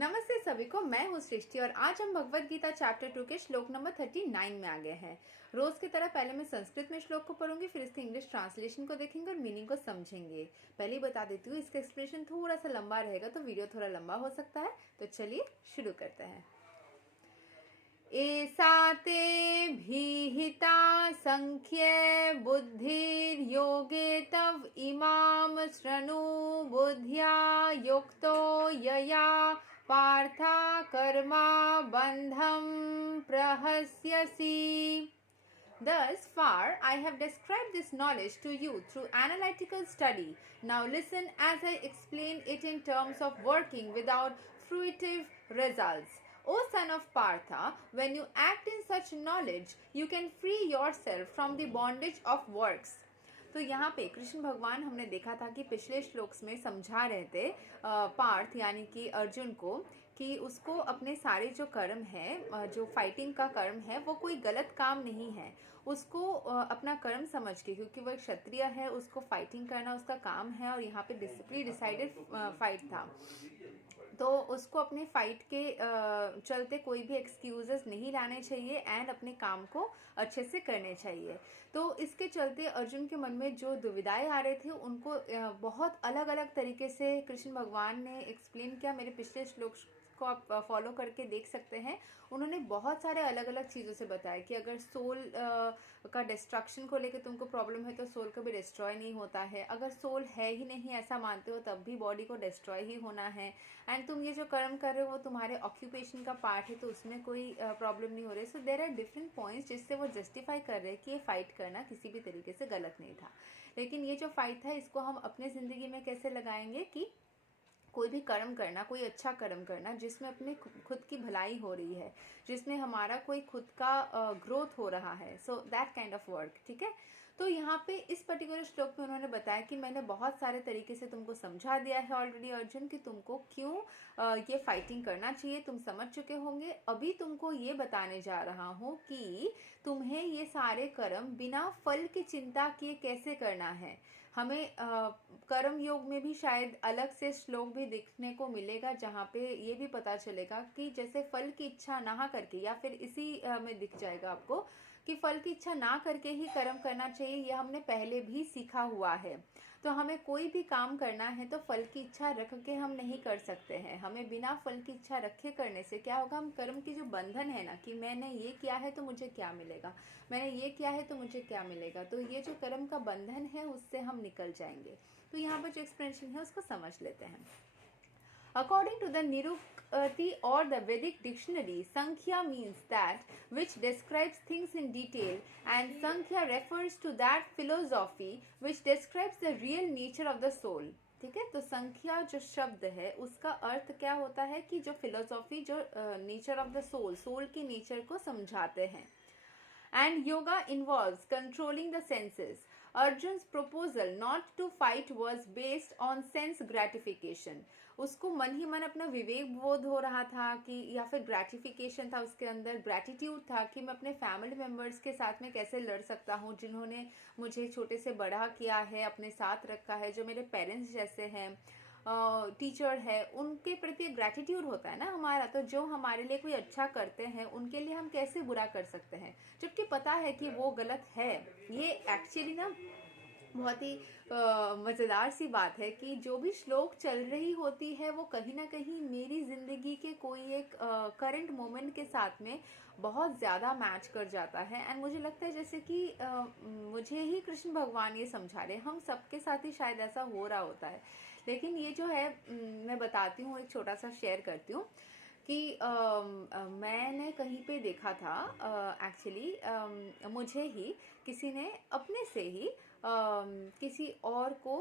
नमस्ते सभी को, मैं हूँ सृष्टि और आज हम भगवत गीता चैप्टर 2 के श्लोक नंबर 39 में आ गए हैं। रोज की तरह पहले मैं संस्कृत में श्लोक को पढ़ूंगी, फिर इसके इंग्लिश ट्रांसलेशन को देखेंगे और मीनिंग को समझेंगे। पहले ही बता देती हूँ, इसका एक्सप्लेनेशन थोड़ा सा लंबा रहेगा तो वीडियो थोड़ा लंबा हो सकता है। तो चलिए शुरू करते हैं। एसा ते भीहिता संख्ये बुद्धिर्योगे तव इमाम शृणु बुद्ध्या युक्तो यया Partha Karma बंधम प्रहस्यसि. Thus far, I have described this knowledge to you through analytical study. Now listen as I explain it in terms of working without fruitive results. O son of Partha, when you act in such knowledge, you can free yourself from the bondage of works. तो यहाँ पे कृष्ण भगवान हमने देखा था कि पिछले श्लोक में समझा रहे थे पार्थ यानी कि अर्जुन को कि उसको अपने सारे जो कर्म है, जो फाइटिंग का कर्म है, वो कोई गलत काम नहीं है। उसको अपना कर्म समझ के, क्योंकि वो एक क्षत्रिय है, उसको फाइटिंग करना उसका काम है और यहाँ पे प्री डिसाइडेड फाइट था, तो उसको अपने फाइट के चलते कोई भी एक्सक्यूजेस नहीं लाने चाहिए एंड अपने काम को अच्छे से करने चाहिए। तो इसके चलते अर्जुन के मन में जो दुविधाएं आ रहे थे उनको बहुत अलग अलग तरीके से कृष्ण भगवान ने एक्सप्लेन किया। मेरे पिछले श्लोक को आप फॉलो करके देख सकते हैं। उन्होंने बहुत सारे अलग अलग चीज़ों से बताया कि अगर सोल का डिस्ट्रक्शन को लेकर तुमको प्रॉब्लम है तो सोल कभी डिस्ट्रॉय नहीं होता है। अगर सोल है ही नहीं ऐसा मानते हो तब भी बॉडी को डिस्ट्रॉय ही होना है। एंड तुम ये जो कर्म कर रहे हो वो तुम्हारे ऑक्यूपेशन का पार्ट है, तो उसमें कोई प्रॉब्लम नहीं हो रही। So there are different points जिससे वो जस्टिफाई कर रहे हैं कि ये फाइट करना किसी भी तरीके से गलत नहीं था। लेकिन ये जो फाइट था इसको हम अपने ज़िंदगी में कैसे लगाएंगे कि कोई भी कर्म करना, कोई अच्छा कर्म करना जिसमें अपने खुद की भलाई हो रही है, जिसमें हमारा कोई खुद का ग्रोथ हो रहा है। So that kind of work, ठीक है। तो यहाँ पे इस पर्टिकुलर श्लोक में उन्होंने बताया कि मैंने बहुत सारे तरीके से तुमको समझा दिया है ऑलरेडी अर्जुन कि तुमको क्यों ये फाइटिंग करना चाहिए, तुम समझ चुके होंगे। अभी तुमको ये बताने जा रहा हूँ कि तुम्हें ये सारे कर्म बिना फल की चिंता किए कैसे करना है। हमें कर्म योग में भी शायद अलग से श्लोक भी देखने को मिलेगा जहाँ पे ये भी पता चलेगा कि जैसे फल की इच्छा ना करके, या फिर इसी में दिख जाएगा आपको कि फल की इच्छा ना करके ही कर्म करना चाहिए। यह हमने पहले भी सीखा हुआ है। तो हमें कोई भी काम करना है तो फल की इच्छा रख के हम नहीं कर सकते हैं। हमें बिना फल की इच्छा रखे करने से क्या होगा, हम कर्म की जो बंधन है ना कि मैंने ये किया है तो मुझे क्या मिलेगा, मैंने ये किया है तो मुझे क्या मिलेगा, तो ये जो कर्म का बंधन है उससे हम निकल जाएंगे। तो यहाँ पर जो एक्सप्लेनेशन है उसको समझ लेते हैं। According to the Nirukti or the Vedic dictionary, Sankhya means that which describes things in detail, and Sankhya refers to that philosophy which describes the real nature of the soul. ठीक है, तो संख्या जो शब्द है उसका अर्थ क्या होता है कि जो फिलोसॉफी, जो nature of the soul, soul की नेचर को समझाते हैं। And yoga involves controlling the senses. Arjun's proposal not to fight was based on sense gratification. उसको मन ही मन अपना विवेक बोध हो रहा था कि, या फिर ग्रेटिफिकेशन था, उसके अंदर ग्रेटिट्यूड था कि मैं अपने फैमिली मेम्बर्स के साथ में कैसे लड़ सकता हूँ, जिन्होंने मुझे छोटे से बड़ा किया है, अपने साथ रखा है, जो मेरे पेरेंट्स जैसे हैं, टीचर है, उनके प्रति ग्रैटिट्यूड होता है ना हमारा। तो जो हमारे लिए कोई अच्छा करते हैं उनके लिए हम कैसे बुरा कर सकते हैं जबकि पता है कि वो गलत है। ये एक्चुअली ना बहुत ही मज़ेदार सी बात है कि जो भी श्लोक चल रही होती है वो कहीं ना कहीं मेरी ज़िंदगी के कोई एक करंट मोमेंट के साथ में बहुत ज़्यादा मैच कर जाता है। एंड मुझे लगता है जैसे कि मुझे ही कृष्ण भगवान ये समझा रहे हैं, हम सबके साथ ही शायद ऐसा हो रहा होता है। लेकिन ये जो है मैं बताती हूँ, एक छोटा सा शेयर करती हूँ कि मैंने कहीं पे देखा था, एक्चुअली मुझे ही किसी ने अपने से ही किसी और को,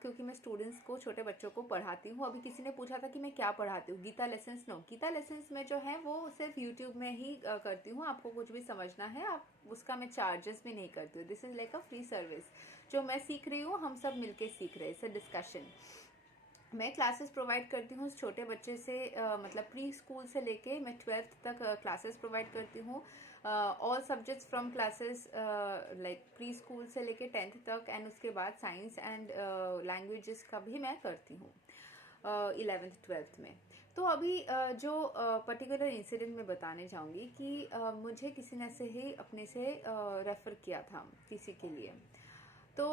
क्योंकि मैं स्टूडेंट्स को, छोटे बच्चों को पढ़ाती हूँ, अभी किसी ने पूछा था कि मैं क्या पढ़ाती हूँ, Gita lessons. No, Gita lessons में जो है वो सिर्फ यूट्यूब में ही करती हूँ। आपको कुछ भी समझना है आप उसका मैं चार्जेस भी नहीं करती हूँ। This is like a free service. जो मैं सीख रही हूँ हम सब मिलके सीख रहे हैं, इट्स अ डिस्कशन। मैं क्लासेस प्रोवाइड करती हूँ छोटे बच्चे से, मतलब प्री स्कूल से लेके मैं 12th तक क्लासेस प्रोवाइड करती हूँ। All subjects from classes like pre school से लेके 10th तक, एंड उसके बाद साइंस एंड लैंग्वेजेस का भी मैं करती हूँ 11th 12th में। तो अभी जो पर्टिकुलर इंसिडेंट मैं बताने चाहूँगी कि मुझे किसी ने से ही अपने से रेफ़र किया था किसी के लिए। तो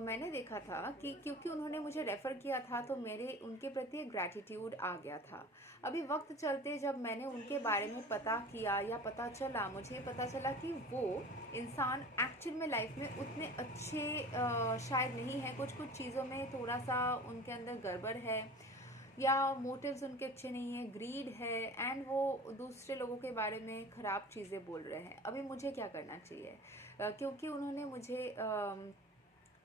मैंने देखा था कि क्योंकि उन्होंने मुझे रेफ़र किया था तो मेरे उनके प्रति एक ग्रैटिट्यूड आ गया था। अभी वक्त चलते जब मैंने उनके बारे में पता किया या पता चला, मुझे पता चला कि वो इंसान एक्चुअल में लाइफ में उतने अच्छे शायद नहीं है। कुछ कुछ चीज़ों में थोड़ा सा उनके अंदर गड़बड़ है या मोटिव्स उनके अच्छे नहीं है, ग्रीड है, एंड वो दूसरे लोगों के बारे में ख़राब चीज़ें बोल रहे हैं। अभी मुझे क्या करना चाहिए? क्योंकि उन्होंने मुझे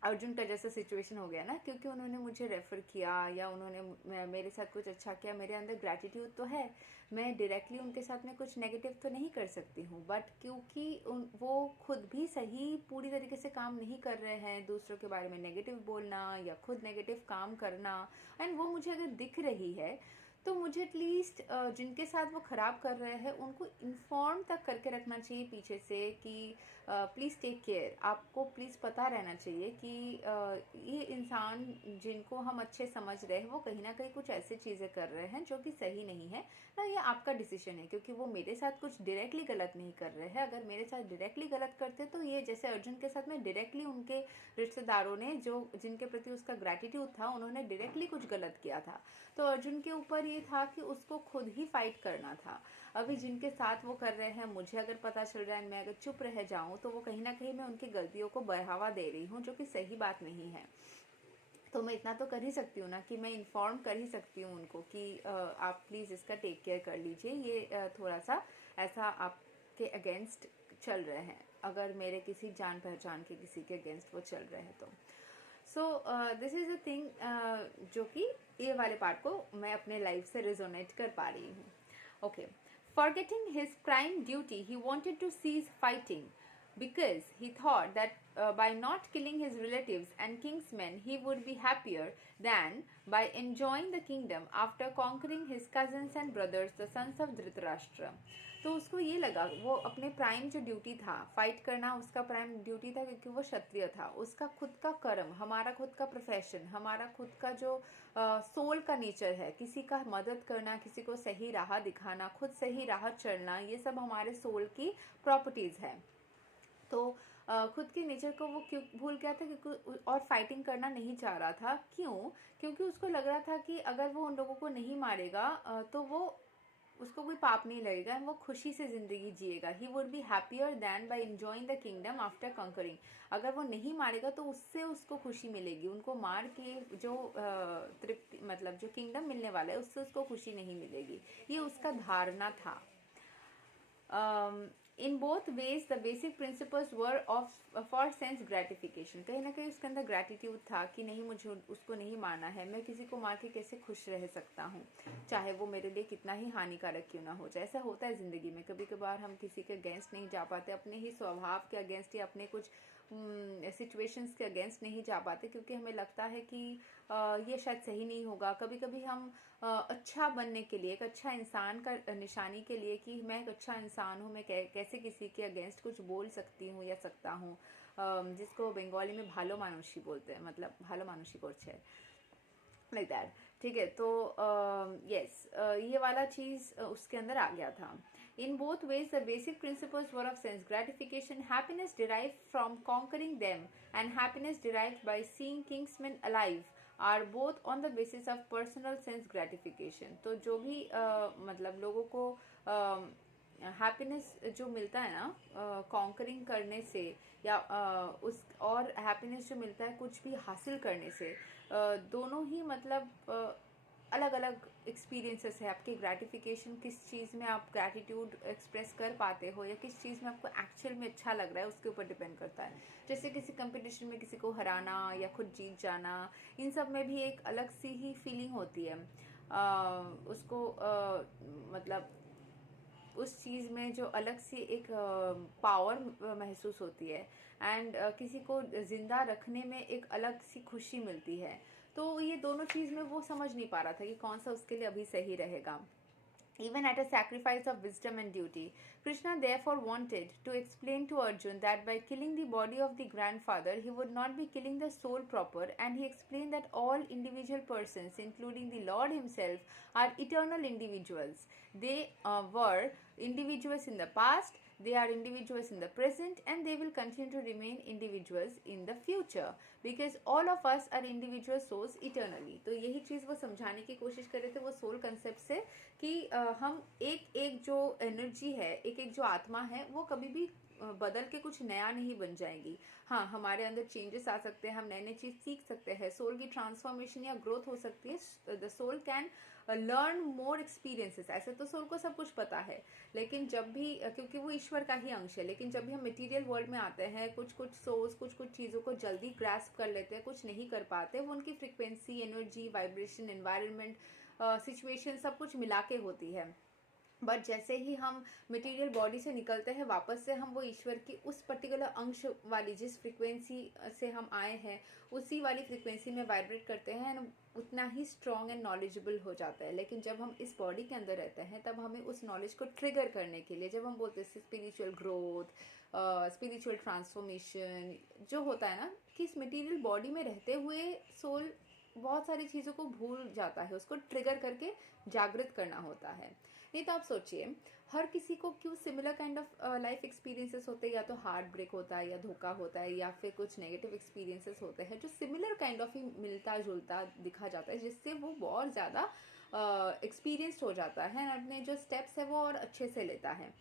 अर्जुन का जैसा सिचुएशन हो गया ना, क्योंकि उन्होंने मुझे रेफ़र किया या उन्होंने मेरे साथ कुछ अच्छा किया, मेरे अंदर ग्रैटिट्यूड तो है। मैं डायरेक्टली उनके साथ में कुछ नेगेटिव तो नहीं कर सकती हूँ, बट क्योंकि वो खुद भी सही पूरी तरीके से काम नहीं कर रहे हैं, दूसरों के बारे में नेगेटिव बोलना या खुद नेगेटिव काम करना, एंड वो मुझे अगर दिख रही है तो मुझे एटलीस्ट जिनके साथ वो ख़राब कर रहे हैं उनको इन्फॉर्म तक करके रखना चाहिए पीछे से कि प्लीज़ टेक केयर। आपको प्लीज़ पता रहना चाहिए कि ये इंसान जिनको हम अच्छे समझ रहे हैं वो कहीं ना कहीं कुछ ऐसी चीज़ें कर रहे हैं जो कि सही नहीं है ना। ये आपका डिसीजन है, क्योंकि वो मेरे साथ कुछ डायरेक्टली गलत नहीं कर रहे हैं। अगर मेरे साथ डायरेक्टली गलत करते तो ये जैसे अर्जुन के साथ में डायरेक्टली उनके रिश्तेदारों ने जो जिनके प्रति उसका ग्रैटिट्यूड था उन्होंने डायरेक्टली कुछ गलत किया था, तो अर्जुन के ऊपर ये था कि उसको खुद ही फाइट करना था। अभी जिनके साथ वो कर रहे हैं, मुझे अगर पता चल रहा है, मैं अगर चुप रह जाऊं तो वो कहीं ना कहीं मैं उनकी गलतियों को बढ़ावा दे रही हूँ, जो कि सही बात नहीं है। तो मैं इतना तो कर ही सकती हूँ ना कि मैं इन्फॉर्म कर ही सकती हूँ उनको कि आप प्लीज़ इसका टेक केयर कर लीजिए, ये थोड़ा सा ऐसा आपके अगेंस्ट चल रहे हैं, अगर मेरे किसी जान पहचान के किसी के अगेंस्ट वो चल रहे हैं तो। So this is a thing जो कि ये वाले पार्ट को मैं अपने लाइफ से रिजोनेट कर पा रही हूँ। Okay, forgetting his prime duty, he wanted to cease fighting because he thought that by not killing his relatives and kinsmen, he would be happier than by enjoying the kingdom after conquering his cousins and brothers, the sons of Dhritarashtra. तो उसको ये लगा, वो अपने prime जो duty था fight करना, उसका प्राइम ड्यूटी था क्योंकि वो क्षत्रिय था, उसका खुद का कर्म, हमारा खुद का प्रोफेशन, हमारा खुद का जो सोल का नेचर है, किसी का मदद करना, किसी को सही राह दिखाना, खुद सही राह चलना, ये सब हमारे सोल की प्रॉपर्टीज़ है। तो खुद के नेचर को वो क्यों भूल गया था, क्योंकि और फाइटिंग करना नहीं चाह रहा था। क्यों? क्योंकि उसको लग रहा था कि अगर वो उन लोगों को नहीं मारेगा तो वो उसको कोई पाप नहीं लगेगा, वो खुशी से ज़िंदगी जिएगा। He would be happier than by enjoying the kingdom after conquering. अगर वो नहीं मारेगा तो उससे उसको खुशी मिलेगी, उनको मार के जो तृप्ति मतलब जो किंगडम मिलने वाला है उससे उसको खुशी नहीं मिलेगी। ये उसका धारणा था। In both ways the basic principles were of for sense gratification. कहीं ना कहीं उसके अंदर ग्रेटिट्यूड था कि नहीं, मुझे उसको नहीं मारना है, मैं किसी को मार के कैसे खुश रह सकता हूँ, चाहे वो मेरे लिए कितना ही हानिकारक क्यों ना हो जाए। ऐसा होता है ज़िंदगी में, कभी कभार हम किसी के अगेंस्ट नहीं जा पाते, अपने ही स्वभाव के अगेंस्ट या अपने कुछ सिचुएशंस के अगेंस्ट नहीं जा पाते, क्योंकि हमें लगता है कि ये शायद सही नहीं होगा। कभी कभी हम अच्छा बनने के लिए, एक अच्छा इंसान का निशानी के लिए कि मैं एक अच्छा इंसान हूँ, मैं कैसे किसी के अगेंस्ट कुछ बोल सकती हूँ या सकता हूँ, जिसको बंगाली में भालो मानुषी बोलते हैं, मतलब भालो मानुषी करछे लाइक दैट। ठीक है, तो यस ये वाला चीज़ उसके अंदर आ गया था। In both ways, the basic principles were of sense gratification. Happiness derived from conquering them, and happiness derived by seeing kingsmen alive are both on the basis of personal sense gratification. तो जो भी मतलब लोगों को happiness जो मिलता है ना कॉन्करिंग करने से, या उस और हैप्पीनेस जो मिलता है कुछ भी हासिल करने से, दोनों ही मतलब अलग अलग एक्सपीरियंसेस है आपके। ग्रेटिफिकेशन किस चीज़ में आप ग्रैटिट्यूड एक्सप्रेस कर पाते हो या किस चीज़ में आपको एक्चुअल में अच्छा लग रहा है, उसके ऊपर डिपेंड करता है। जैसे किसी कंपटीशन में किसी को हराना या खुद जीत जाना, इन सब में भी एक अलग सी ही फीलिंग होती है। उसको मतलब उस चीज़ में जो अलग सी एक पावर महसूस होती है, एंड किसी को ज़िंदा रखने में एक अलग सी खुशी मिलती है। तो ये दोनों चीज़ में वो समझ नहीं पा रहा था कि कौन सा उसके लिए अभी सही रहेगा। even at a sacrifice of wisdom and duty. Krishna therefore wanted to explain to Arjun that by killing the body of the grandfather, he would not be killing the soul proper, and he explained that all individual persons, including the Lord himself, are eternal individuals. They were individuals in the past, they are individuals in the present, and they will continue to remain individuals in the future, because all of us are individual souls eternally. तो यही चीज़ वो समझाने की कोशिश कर रहे थे वो सोल कंसेप्ट से, कि हम एक एक जो एनर्जी है, एक एक जो आत्मा है, वो कभी भी बदल के कुछ नया नहीं बन जाएंगी. हाँ, हमारे अंदर चेंजेस आ सकते हैं, हम नए नए चीज़ सीख सकते हैं, सोल की ट्रांसफॉर्मेशन या ग्रोथ हो सकती है. The soul can learn more experiences. ऐसे तो सोल को सब कुछ पता है, लेकिन जब भी क्योंकि वो ईश्वर का ही अंश है, लेकिन जब भी हम मटेरियल वर्ल्ड में आते हैं, कुछ कुछ सोल्स कुछ कुछ चीज़ों को जल्दी ग्रास्प कर लेते हैं, कुछ नहीं कर पाते. वो उनकी frequency, energy, vibration, environment, situation सब कुछ मिला के होती है. बट जैसे ही हम मटेरियल बॉडी से निकलते हैं वापस से, हम वो ईश्वर की उस पर्टिकुलर अंश वाली जिस फ्रिक्वेंसी से हम आए हैं उसी वाली फ्रिक्वेंसी में वाइब्रेट करते हैं, एंड उतना ही स्ट्रॉन्ग एंड नॉलेजेबल हो जाता है. लेकिन जब हम इस बॉडी के अंदर रहते हैं तब हमें उस नॉलेज को ट्रिगर करने के लिए, जब हम बोलते हैं स्पिरिचुअल ग्रोथ, स्पिरिचुअल ट्रांसफॉर्मेशन जो होता है ना, कि इस मटेरियल बॉडी में रहते हुए सोल बहुत सारी चीज़ों को भूल जाता है, उसको ट्रिगर करके जागृत करना होता है. नहीं तो आप सोचिए, हर किसी को क्यों similar kind of life experiences होते हैं, या तो हार्ट ब्रेक होता है, या धोखा होता है, या फिर कुछ नेगेटिव एक्सपीरियंसेस होते हैं जो सिमिलर काइंड ऑफ ही मिलता जुलता दिखा जाता है, जिससे वो बहुत ज़्यादा एक्सपीरियंस्ड हो जाता है, अपने जो स्टेप्स है वो और अच्छे से लेता है.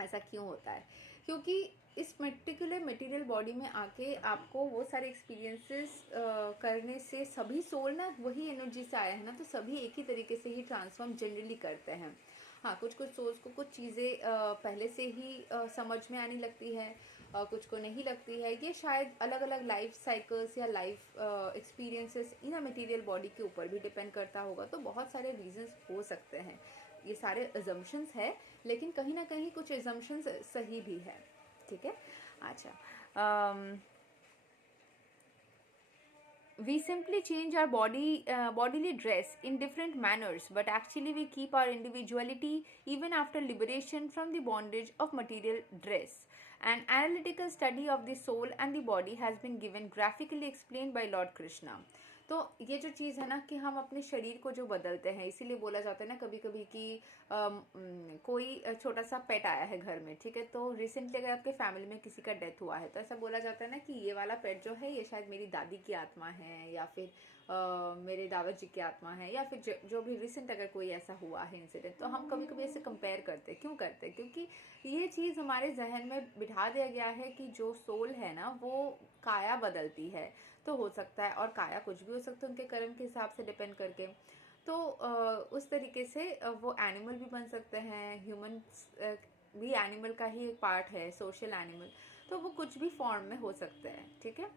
ऐसा क्यों होता है? क्योंकि इस पर्टिकुलर मटेरियल बॉडी में आके आपको वो सारे एक्सपीरियंसेस करने से, सभी सोल ना वही एनर्जी से आया है ना, तो सभी एक ही तरीके से ही ट्रांसफॉर्म जनरली करते हैं. हाँ, कुछ कुछ सोल्स को कुछ चीज़ें पहले से ही समझ में आने लगती है, कुछ को नहीं लगती है. ये शायद अलग अलग लाइफ साइकिल्स या life experiences in material body के ऊपर भी डिपेंड करता होगा. तो बहुत सारे रीजंस हो सकते हैं, ये सारे अजम्पशंस है, लेकिन कहीं ना कहीं कुछ अजम्पशंस सही भी है. ठीक है. अच्छा, we simply change our bodily dress in different manners, but actually we keep our individuality even after liberation from the bondage of material dress. An analytical study of the soul and the body has been given, graphically explained by Lord Krishna. तो ये जो चीज़ है ना, कि हम अपने शरीर को जो बदलते हैं, इसीलिए बोला जाता है ना कभी कभी कि कोई छोटा सा पेट आया है घर में, ठीक है, तो रिसेंटली अगर आपके फैमिली में किसी का डेथ हुआ है तो ऐसा बोला जाता है ना कि ये वाला पेट जो है ये शायद मेरी दादी की आत्मा है, या फिर मेरे दादाजी की आत्मा है, या फिर जो भी रिसेंट अगर कोई ऐसा हुआ है इंसिडेंट, तो हम कभी कभी ऐसे कंपेयर करते हैं. क्यों करते हैं? क्योंकि ये चीज़ हमारे जहन में बिठा दिया गया है कि जो सोल है ना वो काया बदलती है. तो हो सकता है, और काया कुछ भी हो सकता है उनके कर्म के हिसाब से डिपेंड करके. तो उस तरीके से वो एनिमल भी बन सकते हैं, ह्यूमन भी एनिमल का ही एक पार्ट है, सोशल एनिमल, तो वो कुछ भी फॉर्म में हो सकते हैं. ठीक है.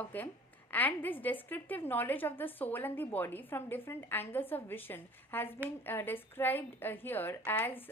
Okay. And this descriptive knowledge of the soul and the body from different angles of vision has been described here as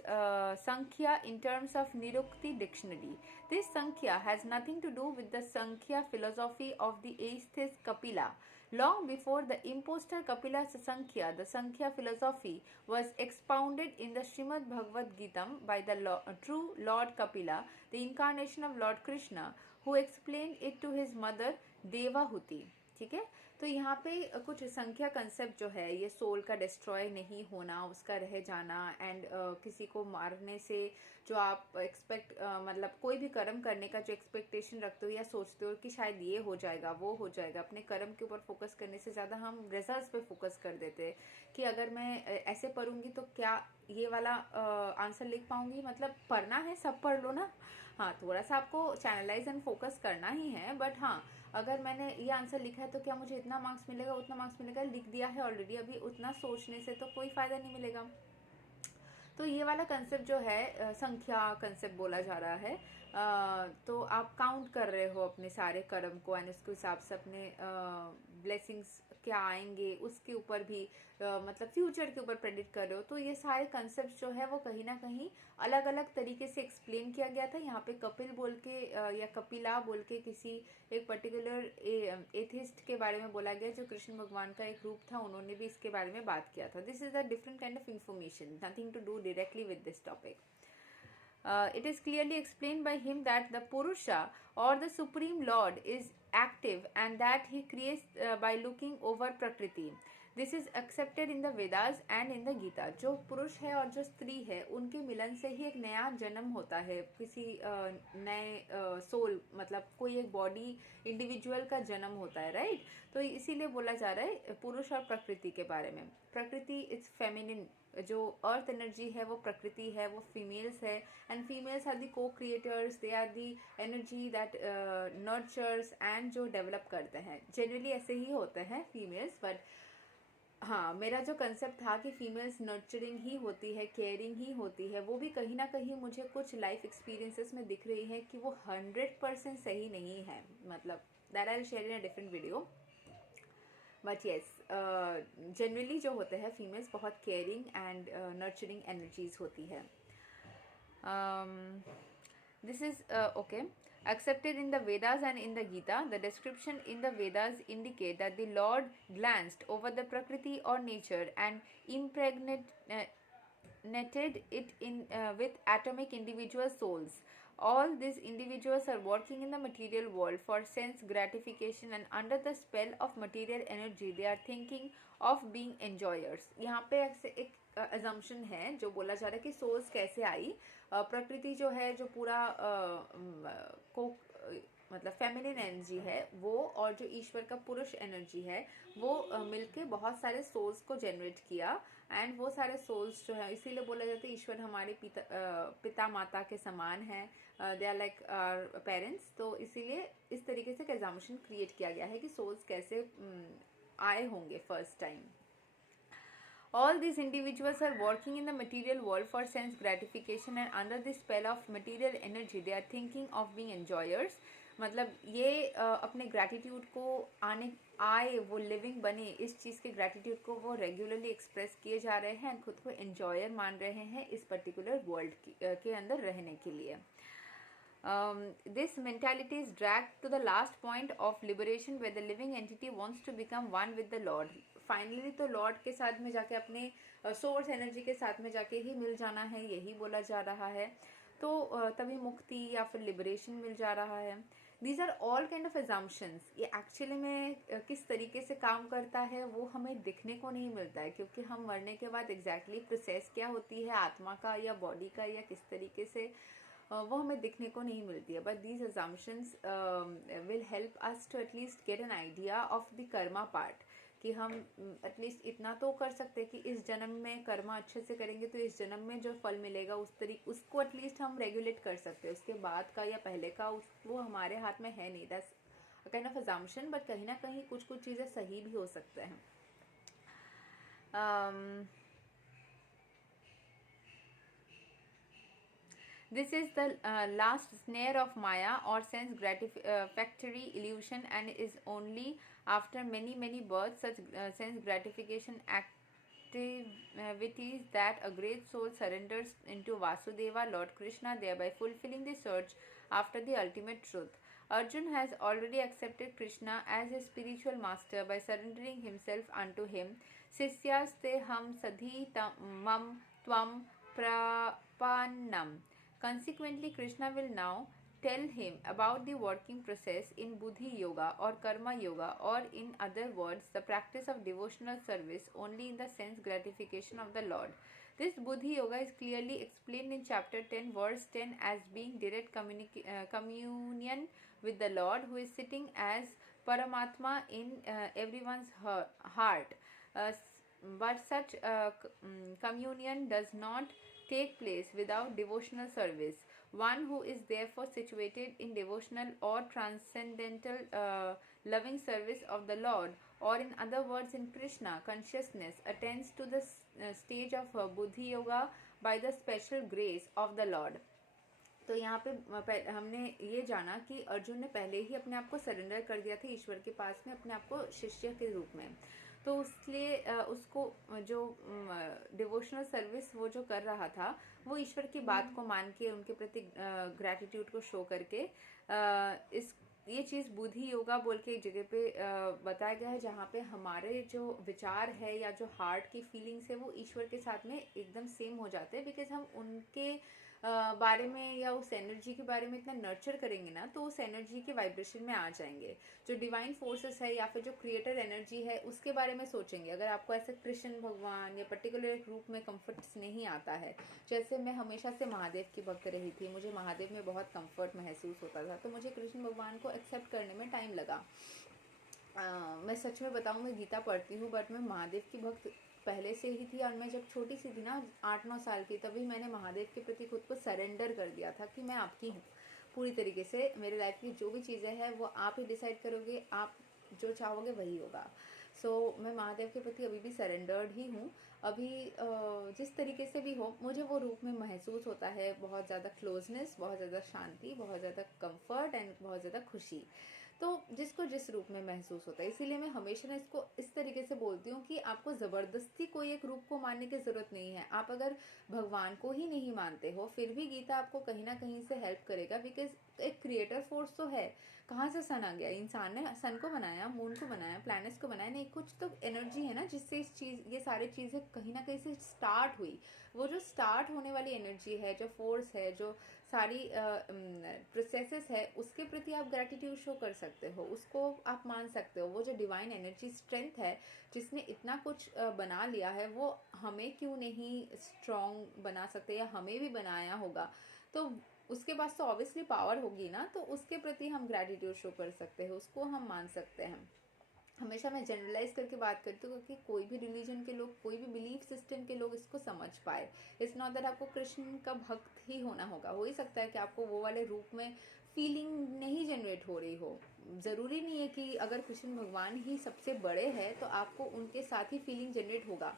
Sankhya in terms of Nirukti dictionary. This Sankhya has nothing to do with the Sankhya philosophy of the atheist Kapila. Long before the impostor Kapila's Sankhya, the Sankhya philosophy was expounded in the Srimad Bhagavad Gita by the true Lord Kapila, the incarnation of Lord Krishna, who explained it to his mother Devahuti. ठीक है. तो यहाँ पे कुछ संख्या concept जो है, ये सोल का डिस्ट्रॉय नहीं होना, उसका रह जाना, एंड किसी को मारने से जो आप एक्सपेक्ट मतलब कोई भी कर्म करने का जो एक्सपेक्टेशन रखते हो या सोचते हो कि शायद ये हो जाएगा वो हो जाएगा, अपने कर्म के ऊपर फोकस करने से ज़्यादा हम रिजल्ट्स पे फोकस कर देते हैं कि अगर मैं ऐसे पढ़ूंगी तो क्या ये वाला आंसर लिख पाऊंगी. मतलब पढ़ना है, सब पढ़ लो ना. हाँ, थोड़ा सा आपको चैनलाइज एंड फोकस करना ही है, बट हाँ, अगर मैंने ये आंसर लिखा है तो क्या मुझे इतना मार्क्स मिलेगा, उतना मार्क्स मिलेगा, लिख दिया है ऑलरेडी, अभी उतना सोचने से तो कोई फ़ायदा नहीं मिलेगा. तो ये वाला कंसेप्ट जो है संख्या कंसेप्ट बोला जा रहा है. तो आप काउंट कर रहे हो अपने सारे कर्म को, एंड उसके हिसाब से अपने ब्लेसिंग्स क्या आएंगे उसके ऊपर भी मतलब फ्यूचर के ऊपर प्रेडिक्ट कर रहे हो, तो ये सारे कंसेप्ट जो है वो कहीं ना कहीं अलग अलग तरीके से एक्सप्लेन किया गया था। यहाँ पे कपिल बोल के या कपिला बोल के किसी एक पर्टिकुलर एथिस्ट के बारे में बोला गया, जो कृष्ण भगवान का एक रूप था, उन्होंने भी इसके बारे में बात किया था। This is a different kind of information, nothing to do directly with this topic. It is clearly explained by him that the Purusha or the Supreme Lord is active and that he creates by looking over Prakriti. This is accepted in the Vedas and in the Gita. जो पुरुष है और जो स्त्री है उनके मिलन से ही एक नया जन्म होता है, किसी नए सोल मतलब कोई एक बॉडी इंडिविजुअल का जन्म होता है, राइट? तो इसीलिए बोला जा रहा है पुरुष और प्रकृति के बारे में. प्रकृति इज फेमिनिन, जो अर्थ एनर्जी है वो प्रकृति है, वो फीमेल्स है, and females are the co creators, they are the energy that nurtures and जो डेवलप करते हैं. जनरली ऐसे ही होते हैं फीमेल्स, बट हाँ, मेरा जो कंसेप्ट था कि फीमेल्स नर्चरिंग ही होती है, केयरिंग ही होती है, वो भी कहीं ना कहीं मुझे कुछ लाइफ एक्सपीरियंसेस में दिख रही है कि वो 100% सही नहीं है. मतलब that I will share in a different video. But yes, generally जो होते हैं फीमेल्स बहुत केयरिंग एंड नर्चरिंग एनर्जीज होती है. This is okay. Accepted in the Vedas and in the Gita. The description in the Vedas indicate that the Lord glanced over the Prakriti or nature and impregnated it with atomic individual souls. All these individuals are working in the material world for sense gratification and under the spell of material energy they are thinking of being enjoyers. यहाँ पे एक assumption है जो बोला जा रहा है कि souls कैसे आई. प्रकृति जो है, जो पूरा को मतलब फेमिनिन एनर्जी है वो, और जो ईश्वर का पुरुष एनर्जी है वो मिलके बहुत सारे सोल्स को जनरेट किया. एंड वो सारे सोल्स जो है, इसीलिए बोला जाता है ईश्वर हमारे पिता माता के समान है, they are like our parents. तो इसीलिए इस तरीके से एग्जाम्पशन क्रिएट किया गया है कि सोल्स कैसे आए होंगे first time. All these individuals are working in the material world for sense gratification and under the spell of material energy they are thinking of being enjoyers. मतलब ये अपने ग्रैटिट्यूड को आए वो लिविंग बने, इस चीज़ के ग्रैटिट्यूड को वो रेगुलरली एक्सप्रेस किए जा रहे हैं, खुद को एन्जॉयर मान रहे हैं इस पर्टिकुलर वर्ल्ड के अंदर रहने के लिए. This mentality is dragged to the last point of liberation where the living entity wants to become one with the Lord. Finally तो लॉर्ड के साथ में जाके अपने सोर्स एनर्जी के साथ में जाके ही मिल जाना है, यही बोला जा रहा है. तो तभी मुक्ति या फिर लिबरेशन मिल जा रहा है. These are all kind of assumptions. ये एक्चुअली में किस तरीके से काम करता है वो हमें दिखने को नहीं मिलता है, क्योंकि हम मरने के बाद एग्जैक्टली प्रोसेस क्या होती है आत्मा का या बॉडी का या किस तरीके से वो हमें दिखने को नहीं मिलती है. But these assumptions will help us to at least get an idea of the karma part, कि हम एटलीस्ट इतना तो कर सकते हैं कि इस जन्म में कर्मा अच्छे से करेंगे तो इस जन्म में जो फल मिलेगा उसको एटलीस्ट हम रेगुलेट कर सकते हैं. उसके बाद का या पहले का वो हमारे हाथ में है नहीं. That's kind of assumption, but कहीं ना कहीं कुछ चीज़ें सही भी हो सकते हैं. This is the last snare of Maya or sense gratificatory illusion, and is only after many births such sense gratification activities that a great soul surrenders into Vasudeva, Lord Krishna, thereby fulfilling the search after the ultimate truth. Arjun has already accepted Krishna as his spiritual master by surrendering himself unto him. Sisyaste ham sadhi mam tvam prapannam. Consequently, Krishna will now tell him about the working process in Buddhi Yoga or Karma Yoga, or in other words, the practice of devotional service only in the sense gratification of the Lord. This Buddhi Yoga is clearly explained in chapter 10, verse 10 as being direct communion with the Lord, who is sitting as Paramatma in everyone's heart. But such communion does not take place without devotional service. One who is therefore situated in devotional or transcendental loving service of the Lord, or in other words in Krishna consciousness, attains to the stage of Buddhi Yoga by the special grace of the Lord. तो यहाँ पे हमने ये जाना कि अर्जुन ने पहले ही अपने आप को सरेंडर कर दिया था ईश्वर के पास में, अपने आप को शिष्य के रूप में। तो इसलिए उसको जो डिवोशनल सर्विस वो जो कर रहा था, वो ईश्वर की बात को मान के, उनके प्रति ग्रैटिट्यूड को शो करके इस ये चीज़ बुद्धि योगा बोल के एक जगह पे बताया गया है, जहाँ पे हमारे जो विचार है या जो हार्ट की फीलिंग्स है वो ईश्वर के साथ में एकदम सेम हो जाते हैं। बिकॉज हम उनके बारे में या उस एनर्जी के बारे में इतना नर्चर करेंगे ना, तो उस एनर्जी के वाइब्रेशन में आ जाएंगे। जो डिवाइन फोर्सेस है या फिर जो क्रिएटर एनर्जी है उसके बारे में सोचेंगे। अगर आपको ऐसे कृष्ण भगवान या पर्टिकुलर एक रूप में कंफर्ट नहीं आता है, जैसे मैं हमेशा से महादेव की भक्त रही थी, मुझे महादेव में बहुत कंफर्ट महसूस होता था, तो मुझे कृष्ण भगवान को एक्सेप्ट करने में टाइम लगा। मैं सच में बताऊँ, मैं गीता पढ़ती हूँ, बट मैं महादेव की भक्त पहले से ही थी। और मैं जब छोटी सी थी ना, 8-9 साल की, तभी मैंने महादेव के प्रति खुद को सरेंडर कर दिया था कि मैं आपकी हूँ पूरी तरीके से। मेरे लाइफ की जो भी चीज़ें हैं वो आप ही डिसाइड करोगे, आप जो चाहोगे वही होगा। मैं महादेव के प्रति अभी भी सरेंडर्ड ही हूँ। अभी जिस तरीके से भी हो, मुझे वो रूप में महसूस होता है बहुत ज़्यादा क्लोजनेस, बहुत ज़्यादा शांति, बहुत ज़्यादा कंफर्ट एंड बहुत ज़्यादा खुशी। तो जिसको जिस रूप में महसूस होता है, इसीलिए मैं हमेशा ना इसको इस तरीके से बोलती हूँ कि आपको ज़बरदस्ती कोई एक रूप को मानने की ज़रूरत नहीं है। आप अगर भगवान को ही नहीं मानते हो, फिर भी गीता आपको कहीं ना कहीं से हेल्प करेगा। बिकॉज एक क्रिएटर फोर्स तो है। कहाँ से सन आ गया? इंसान ने सन को बनाया, मून को बनाया, प्लैनेट्स को बनाया, नहीं, कुछ तो एनर्जी है ना जिससे ये सारी चीज़ें कहीं ना कहीं से स्टार्ट हुई। वो जो स्टार्ट होने वाली एनर्जी है, जो फोर्स है, जो सारी प्रोसेसेस है, उसके प्रति आप ग्रैटिट्यूड शो कर सकते हो, उसको आप मान सकते हो। वो जो डिवाइन एनर्जी स्ट्रेंथ है, जिसने इतना कुछ बना लिया है, वो हमें क्यों नहीं स्ट्रॉन्ग बना सकते, या हमें भी बनाया होगा तो उसके पास तो ऑब्वियसली पावर होगी ना। तो उसके प्रति हम ग्रैटिट्यूड शो कर सकते हैं, उसको हम मान सकते हैं। हमेशा मैं जनरलाइज करके बात करती हूँ, क्योंकि कोई भी रिलीजन के लोग, कोई भी बिलीफ सिस्टम के लोग इसको समझ पाए। इट्स नॉट दैट आपको कृष्ण का भक्त ही होना होगा। हो ही सकता है कि आपको वो वाले रूप में फीलिंग नहीं जनरेट हो रही हो। ज़रूरी नहीं है कि अगर कृष्ण भगवान ही सबसे बड़े हैं तो आपको उनके साथ ही फीलिंग जनरेट होगा।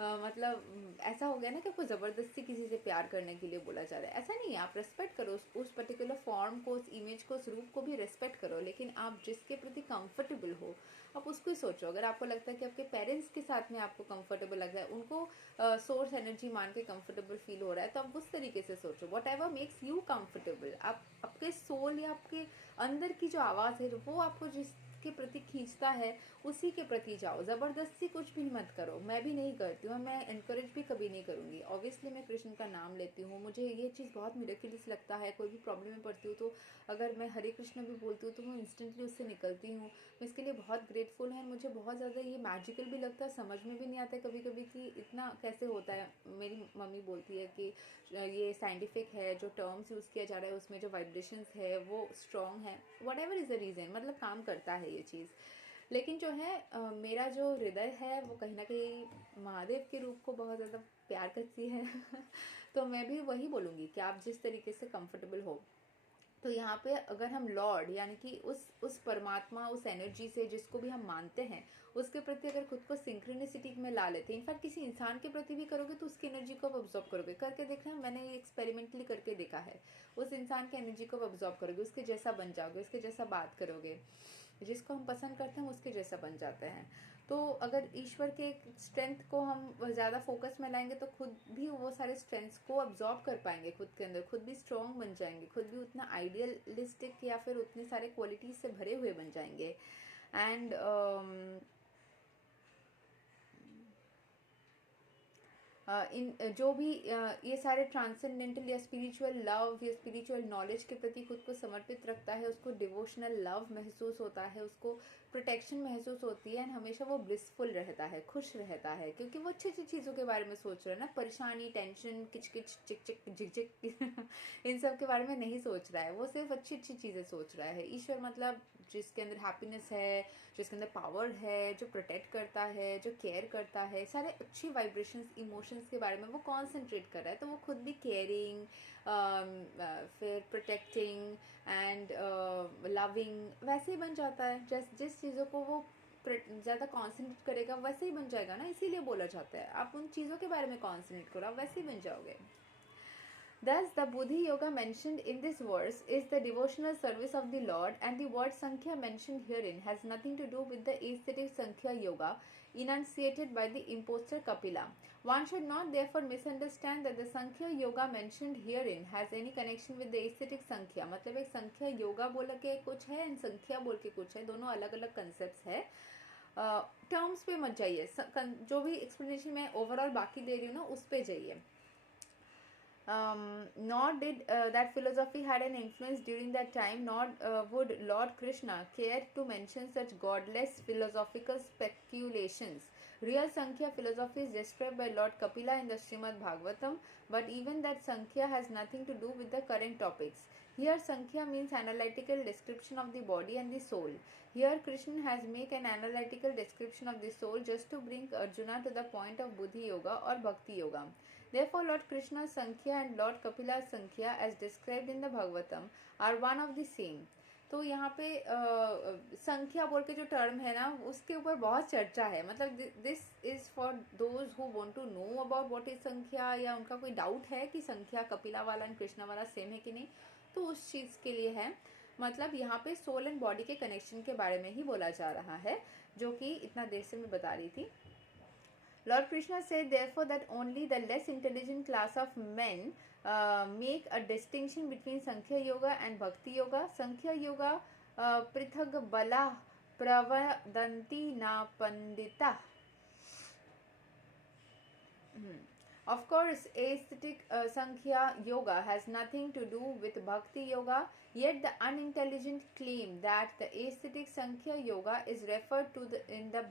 मतलब ऐसा हो गया ना कि आपको ज़बरदस्ती किसी से प्यार करने के लिए बोला जा रहा है। ऐसा नहीं है। आप रेस्पेक्ट करो उस पर्टिकुलर फॉर्म को, उस इमेज को, उस रूप को भी रेस्पेक्ट करो, लेकिन आप जिसके प्रति कंफर्टेबल हो आप उसको ही सोचो। अगर आपको लगता है कि आपके पेरेंट्स के साथ में आपको कंफर्टेबल लग रहा है, उनको सोर्स एनर्जी मान के कंफर्टेबल फील हो रहा है, तो आप उस तरीके से सोचो। What ever makes you comfortable, आप आपके सोल या आपके अंदर की जो आवाज़ है, वो आपको जिसके प्रति खींचता है उसी के प्रति जाओ। ज़बरदस्ती कुछ भी मत करो। मैं भी नहीं करती हूँ, मैं इनकरेज भी कभी नहीं करूँगी। ऑब्वियसली मैं कृष्ण का नाम लेती हूँ, मुझे ये चीज़ बहुत मिरेकलियस लगता है। कोई भी प्रॉब्लम में पड़ती हूँ तो अगर मैं हरे कृष्ण भी बोलती हूँ तो मैं इंस्टेंटली उससे निकलती हूँ। मैं इसके लिए बहुत ग्रेटफुल है। मुझे बहुत ज़्यादा ये मैजिकल भी लगता है, समझ में भी नहीं आता कभी कभी कि इतना कैसे होता है। मेरी मम्मी बोलती है कि ये साइंटिफिक है, जो टर्म्स यूज़ किया जा रहा है उसमें जो वाइब्रेशंस है वो स्ट्रॉन्ग है। What ever is the reason, मतलब काम करता है ये चीज़। लेकिन जो है मेरा जो हृदय है वो कहीं ना कहीं महादेव के रूप को बहुत ज़्यादा प्यार करती है। तो मैं भी वही बोलूँगी कि आप जिस तरीके से कंफर्टेबल हो। तो यहाँ पे अगर हम लॉर्ड यानी कि उस परमात्मा, उस एनर्जी से जिसको भी हम मानते हैं, उसके प्रति अगर खुद को सिंक्रोनिसिटी में ला लेते हैं, इनफैक्ट किसी इंसान के प्रति भी करोगे तो उसकी एनर्जी को आप ऑब्जॉर्व करोगे। करके देखना, मैंने ये एक्सपेरिमेंटली करके देखा है। उस इंसान की एनर्जी को ऑब्जॉर्व करोगे, उसके जैसा बन जाओगे, उसके जैसा बात करोगे। जिसको हम पसंद करते हैं उसके जैसा बन जाते हैं। तो अगर ईश्वर के स्ट्रेंथ को हम ज़्यादा फोकस में लाएंगे तो खुद भी वो सारे स्ट्रेंथ्स को अब्जॉर्ब कर पाएंगे खुद के अंदर, खुद भी स्ट्रॉन्ग बन जाएंगे, खुद भी उतना आइडियलिस्टिक या फिर उतने सारे क्वालिटीज से भरे हुए बन जाएंगे। एंड इन जो भी ये सारे ट्रांसेंडेंटल या स्पिरिचुअल लव या स्पिरिचुअल नॉलेज के प्रति खुद को समर्पित रखता है, उसको डिवोशनल लव महसूस होता है, उसको प्रोटेक्शन महसूस होती है, एंड हमेशा वो ब्लिसफुल रहता है, खुश रहता है, क्योंकि वो अच्छी अच्छी चीज़ों के बारे में सोच रहा है ना। परेशानी, टेंशन, किचकिच, चिक चिक, झिक झिक इन सब के बारे में नहीं सोच रहा है। वो सिर्फ अच्छी अच्छी चीज़ें सोच रहा है। ईश्वर मतलब जिसके अंदर हैप्पीनेस है, जिसके अंदर पावर है, जो प्रोटेक्ट करता है, जो केयर करता है, सारे अच्छी वाइब्रेशंस, इमोशंस के बारे में वो कॉन्सेंट्रेट कर रहा है। तो वो खुद भी केयरिंग, फिर प्रोटेक्टिंग एंड लविंग वैसे ही बन जाता है। जिस चीज़ों को वो ज़्यादा कॉन्सेंट्रेट करेगा वैसे ही बन जाएगा ना। इसीलिए बोला जाता है आप उन चीज़ों के बारे में कॉन्सेंट्रेट करो, आप वैसे ही बन जाओगे। Thus, the Buddhi Yoga mentioned in this verse is the devotional service of the Lord, and the word Sankhya mentioned herein has nothing to do with the aesthetic Sankhya Yoga enunciated by the impostor Kapila. One should not therefore misunderstand that the Sankhya Yoga mentioned herein has any connection with the aesthetic Sankhya. मतलब एक संख्या योगा बोल के कुछ है and संख्या बोल के कुछ है, दोनों अलग अलग concepts है. टर्म्स पे मत जाइए, जो भी एक्सप्लेनेशन मैं ओवरऑल बाकी दे रही हूँ ना उस पे जाइए. Nor did that philosophy had an influence during that time, nor would Lord Krishna care to mention such godless philosophical speculations. Real Sankhya philosophy is described by Lord Kapila in the Srimad Bhagavatam, but even that Sankhya has nothing to do with the current topics. Here Sankhya means analytical description of the body and the soul. Here Krishna has made an analytical description of the soul just to bring Arjuna to the point of Buddhi Yoga or Bhakti Yoga. Therefore, Lord Krishna's Sankhya and Lord Kapila's Sankhya as described in the Bhagavatam are one of the same. तो यहाँ पे संख्या बोल के जो term है ना उसके ऊपर बहुत चर्चा है. मतलब this is for those who want to know about what is Sankhya, या उनका कोई डाउट है कि संख्या कपिला वाला एंड कृष्णा वाला सेम है कि नहीं, तो उस चीज़ के लिए है. मतलब यहाँ पे सोल एंड बॉडी के कनेक्शन के बारे में ही बोला जा रहा है, जो कि इतना देर से मैं बता रही थी. Lord Krishna said therefore that only the less intelligent class of men make a distinction between Sankhya Yoga and Bhakti Yoga. Sankhya Yoga prithag bala pravadanti na pandita. Of course, aesthetic Sankhya Yoga has nothing to do with Bhakti Yoga, yet the unintelligent claim that the aesthetic Sankhya Yoga is referred to in the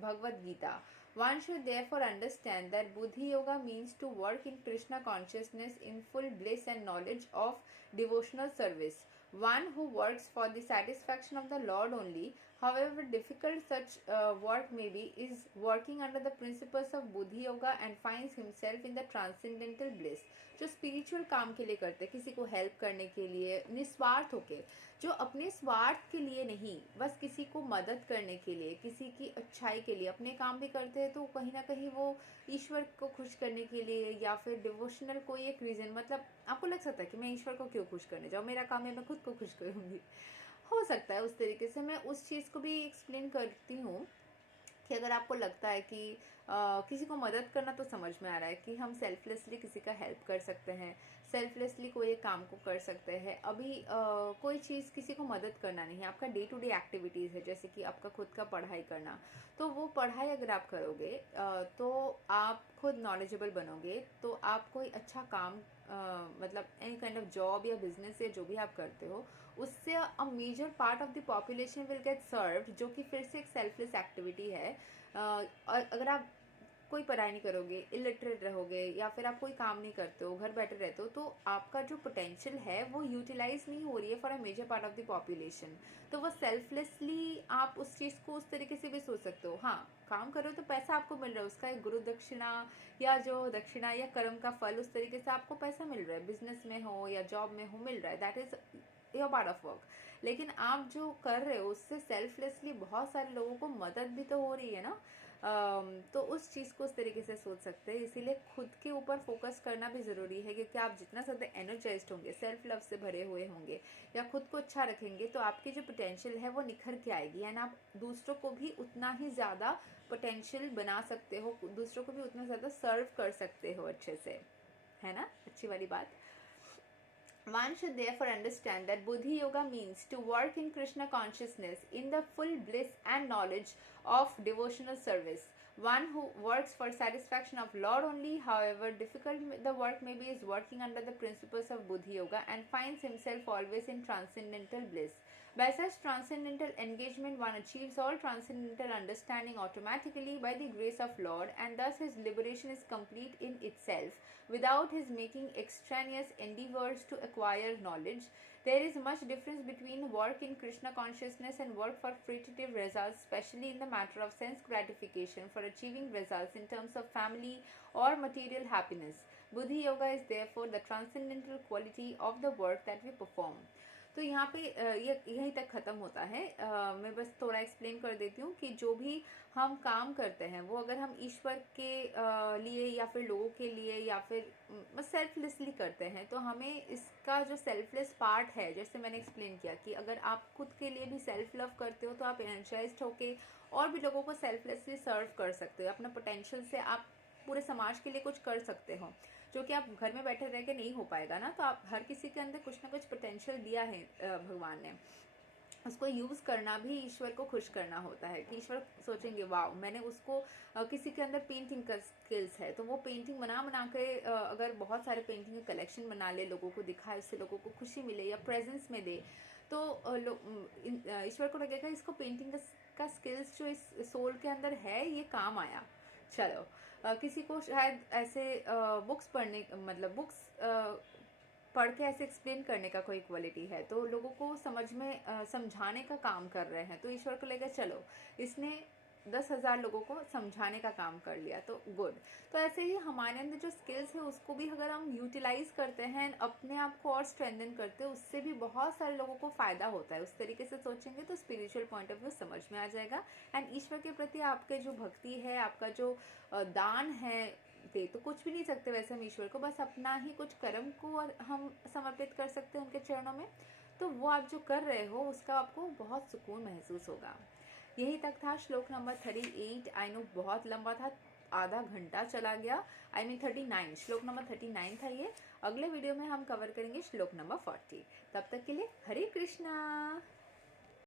Bhagavad Gita. One should therefore understand that Buddhi Yoga means to work in Krishna consciousness in full bliss and knowledge of devotional service. One who works for the satisfaction of the Lord only, however difficult such work may be, is working under the principles of Buddhi Yoga and finds himself in the transcendental bliss. जो spiritual काम के लिए करते हैं, किसी को help करने के लिए निस्वार्थ होके, जो अपने स्वार्थ के लिए नहीं, बस किसी को मदद करने के लिए, किसी की अच्छाई के लिए अपने काम भी करते हैं, तो कहीं ना कहीं वो ईश्वर को खुश करने के लिए या फिर डिवोशनल कोई एक रीज़न, मतलब आपको लग सकता है कि मैं ईश्वर को क्यों खुश करने जाऊँ, मेरा काम है मैं खुद को खुश करूँगी, हो सकता है उस तरीके से. मैं उस चीज़ को भी एक्सप्लेन करती हूँ कि अगर आपको लगता है कि किसी को मदद करना, तो समझ में आ रहा है कि हम सेल्फलेसली किसी का हेल्प कर सकते हैं, सेल्फलेसली कोई एक काम को कर सकते हैं. अभी कोई चीज़ किसी को मदद करना नहीं है, आपका डे टू डे एक्टिविटीज़ है, जैसे कि आपका खुद का पढ़ाई करना, तो वो पढ़ाई अगर आप करोगे तो आप खुद नॉलेजेबल बनोगे, तो आप कोई अच्छा काम मतलब एनी काइंड ऑफ जॉब या बिजनेस या जो भी आप करते हो, उससे a major part of the population will get served, जो कि फिर से एक सेल्फलेस एक्टिविटी है. और अगर आप कोई पढ़ाई नहीं करोगे, इलिटरेट रहोगे, या फिर आप कोई काम नहीं करते हो, घर बैठे रहते हो, तो आपका जो पोटेंशियल है वो यूटिलाइज नहीं हो रही है for a major part of the population. तो वो सेल्फलेसली आप उस चीज़ को उस तरीके से भी सोच सकते हो. हाँ, काम करो तो पैसा आपको मिल रहा है, उसका एक गुरु दक्षिणा या जो दक्षिणा या कर्म का फल, उस तरीके से आपको पैसा मिल रहा है, बिजनेस में हो या जॉब में हो मिल रहा है, that is your part of work. लेकिन आप जो कर रहे हो उससे सेल्फलेसली बहुत सारे लोगों को मदद भी तो हो रही है ना. तो उस चीज़ को उस तरीके से सोच सकते हैं. इसीलिए खुद के ऊपर फोकस करना भी ज़रूरी है, क्योंकि आप जितना ज़्यादा एनर्जाइज्ड होंगे, सेल्फ लव से भरे हुए होंगे या खुद को अच्छा रखेंगे, तो आपकी जो पोटेंशियल है वो निखर के आएगी, एंड आप दूसरों को भी उतना ही ज़्यादा पोटेंशियल बना सकते हो, दूसरों को भी उतना ज़्यादा सर्व कर सकते हो अच्छे से, है ना. अच्छी वाली बात. One should therefore understand that Buddhi Yoga means to work in Krishna consciousness in the full bliss and knowledge of devotional service. One who works for satisfaction of Lord only, however difficult the work may be, is working under the principles of Buddhi Yoga and finds himself always in transcendental bliss. By such transcendental engagement, one achieves all transcendental understanding automatically by the grace of Lord, and thus his liberation is complete in itself, without his making extraneous endeavors to acquire knowledge. There is much difference between work in Krishna consciousness and work for fruitive results, especially in the matter of sense gratification, for achieving results in terms of family or material happiness. Buddhi Yoga is therefore the transcendental quality of the work that we perform. तो यहाँ पे ये यहीं तक ख़त्म होता है। मैं बस थोड़ा एक्सप्लेन कर देती हूँ कि जो भी हम काम करते हैं वो अगर हम ईश्वर के लिए या फिर लोगों के लिए या फिर सेल्फलेसली करते हैं, तो हमें इसका जो सेल्फलेस पार्ट है, जैसे मैंने एक्सप्लेन किया कि अगर आप खुद के लिए भी सेल्फ लव करते हो तो आप एनर्जाइज्ड होके और भी लोगों को सेल्फलेसली सर्व कर सकते हो। अपना पोटेंशियल से आप पूरे समाज के लिए कुछ कर सकते हो, जो कि आप घर में बैठे रह के नहीं हो पाएगा ना। तो आप हर किसी के अंदर कुछ ना कुछ पोटेंशियल दिया है भगवान ने, उसको यूज़ करना भी ईश्वर को खुश करना होता है। कि ईश्वर सोचेंगे वाह, मैंने उसको किसी के अंदर पेंटिंग का स्किल्स है तो वो पेंटिंग बना बना के अगर बहुत सारे पेंटिंग का कलेक्शन बना ले, लोगों को दिखाए, उससे लोगों को खुशी मिले या प्रेजेंस में दे, तो ईश्वर को लगेगा इसको पेंटिंग का स्किल्स जो इस सोल के अंदर है ये काम आया। चलो किसी को शायद ऐसे बुक्स पढ़ने, मतलब बुक्स पढ़ के ऐसे एक्सप्लेन करने का कोई क्वालिटी है, तो लोगों को समझ में समझाने का काम कर रहे हैं, तो ईश्वर को लेकर चलो इसने 10,000 लोगों को समझाने का काम कर लिया, तो गुड। तो ऐसे ही हमारे अंदर जो स्किल्स है उसको भी अगर हम यूटिलाइज करते हैं, अपने आप को और स्ट्रेंथन करते हैं, उससे भी बहुत सारे लोगों को फ़ायदा होता है। उस तरीके से सोचेंगे तो स्पिरिचुअल पॉइंट ऑफ व्यू समझ में आ जाएगा। एंड ईश्वर के प्रति आपके जो भक्ति है, आपका जो दान है, दे तो कुछ भी नहीं सकते वैसे हम ईश्वर को, बस अपना ही कुछ कर्म को और हम समर्पित कर सकते हैं उनके चरणों में। तो वो आप जो कर रहे हो उसका आपको बहुत सुकून महसूस होगा। यही तक था श्लोक नंबर 38। आई नो बहुत लंबा था, आधा घंटा चला गया। आई मीन 39, श्लोक नंबर 39 था ये। अगले वीडियो में हम कवर करेंगे श्लोक नंबर 40। तब तक के लिए हरे कृष्णा।